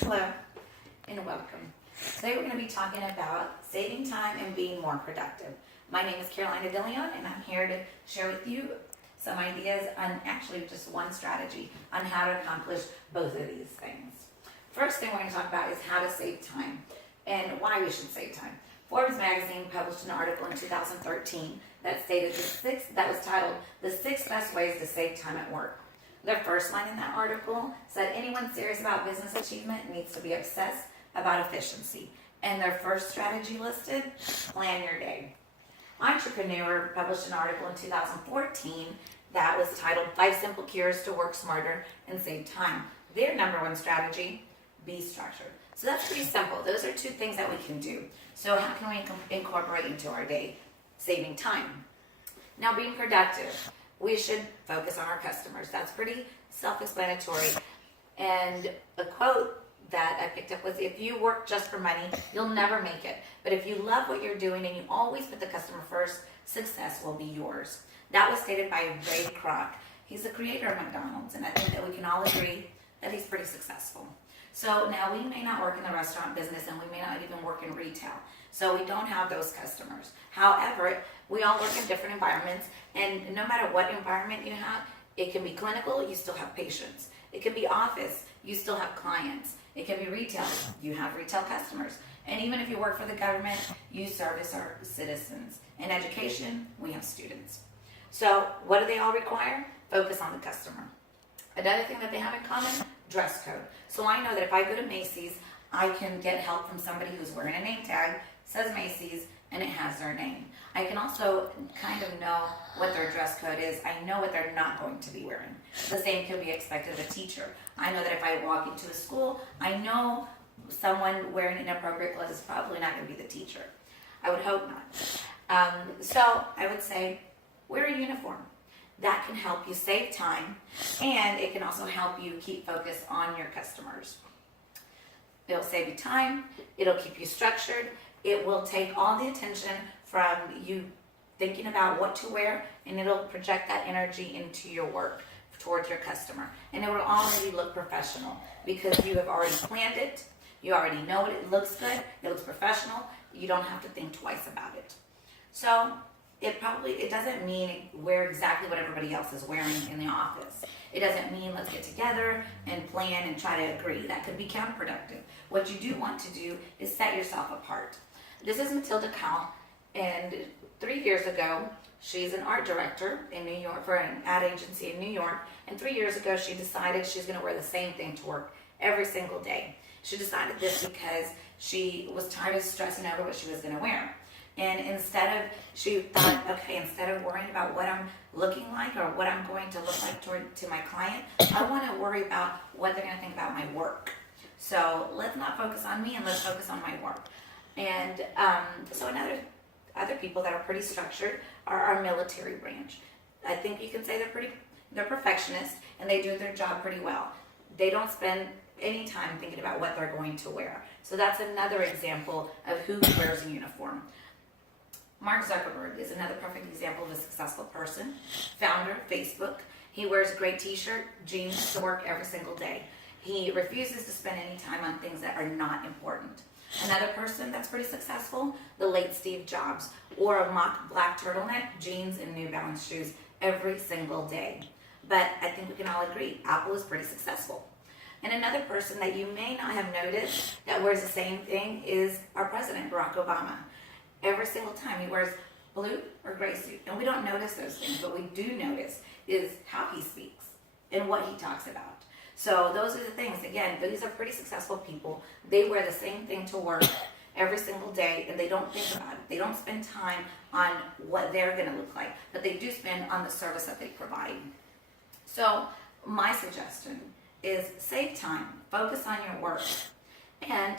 Hello and welcome. Today we're going to be talking about saving time and being more productive. My name is Carolina DeLeon and I'm here to share with you some ideas on actually just one strategy on how to accomplish both of these things. First thing we're going to talk about is how to save time and why we should save time. Forbes magazine published an article in 2013 that stated that was titled "The 6 Best Ways to Save Time at Work." Their first line in that article said anyone serious about business achievement needs to be obsessed about efficiency. And their first strategy listed, plan your day. Entrepreneur published an article in 2014 that was titled 5 Simple Cures to Work Smarter and Save Time. Their number one strategy, be structured. So that's pretty simple. Those are 2 things that we can do. So how can we incorporate into our day? Saving time. Now, being productive. We should focus on our customers. That's pretty self-explanatory. And a quote that I picked up was, if you work just for money, you'll never make it. But if you love what you're doing and you always put the customer first, success will be yours. That was stated by Ray Kroc. He's the creator of McDonald's, and I think that we can all agree that he's pretty successful. So now we may not work in the restaurant business and we may not even work in retail. So we don't have those customers. However, we all work in different environments, and no matter what environment you have, it can be clinical, you still have patients. It can be office, you still have clients. It can be retail, you have retail customers. And even if you work for the government, you service our citizens. In education, we have students. So what do they all require? Focus on the customer. Another thing that they have in common, dress code. So I know that if I go to Macy's, I can get help from somebody who's wearing a name tag, says Macy's, and it has their name. I can also kind of know what their dress code is. I know what they're not going to be wearing. The same can be expected of a teacher. I know that if I walk into a school, I know someone wearing inappropriate clothes is probably not going to be the teacher. I would hope not. So I would say, wear a uniform. That can help you save time, and it can also help you keep focus on your customers. It'll save you time, it'll keep you structured, it will take all the attention from you thinking about what to wear, and it'll project that energy into your work towards your customer. And it will already look professional because you have already planned it, you already know it looks good, it looks professional, you don't have to think twice about it. So it doesn't mean wear exactly what everybody else is wearing in the office. It doesn't mean let's get together and plan and try to agree. That could be counterproductive. What you do want to do is set yourself apart. This is Matilda Cowell, and 3 years ago, she's an art director in New York for an ad agency in New York, and 3 years ago she decided she's going to wear the same thing to work every single day. She decided this because she was tired of stressing over what she was going to wear. And she thought, okay, instead of worrying about what I'm looking like or what I'm going to look like to my client, I want to worry about what they're going to think about my work. So let's not focus on me and let's focus on my work. And so other people that are pretty structured are our military branch. I think you can say they're perfectionists and they do their job pretty well. They don't spend any time thinking about what they're going to wear. So that's another example of who wears a uniform. Mark Zuckerberg is another perfect example of a successful person, founder of Facebook. He wears a great t-shirt, jeans to work every single day. He refuses to spend any time on things that are not important. Another person that's pretty successful, the late Steve Jobs, wore a mock black turtleneck, jeans, and New Balance shoes every single day. But I think we can all agree, Apple is pretty successful. And another person that you may not have noticed that wears the same thing is our president, Barack Obama. Every single time he wears blue or gray suit. And we don't notice those things, but we do notice is how he speaks and what he talks about. So those are the things. Again, these are pretty successful people. They wear the same thing to work every single day, and they don't think about it. They don't spend time on what they're going to look like, but they do spend on the service that they provide. So my suggestion is save time, focus on your work, and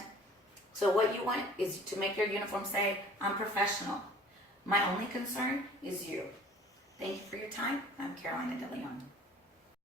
so what you want is to make your uniform say, I'm professional. My only concern is you. Thank you for your time. I'm Carolina DeLeon.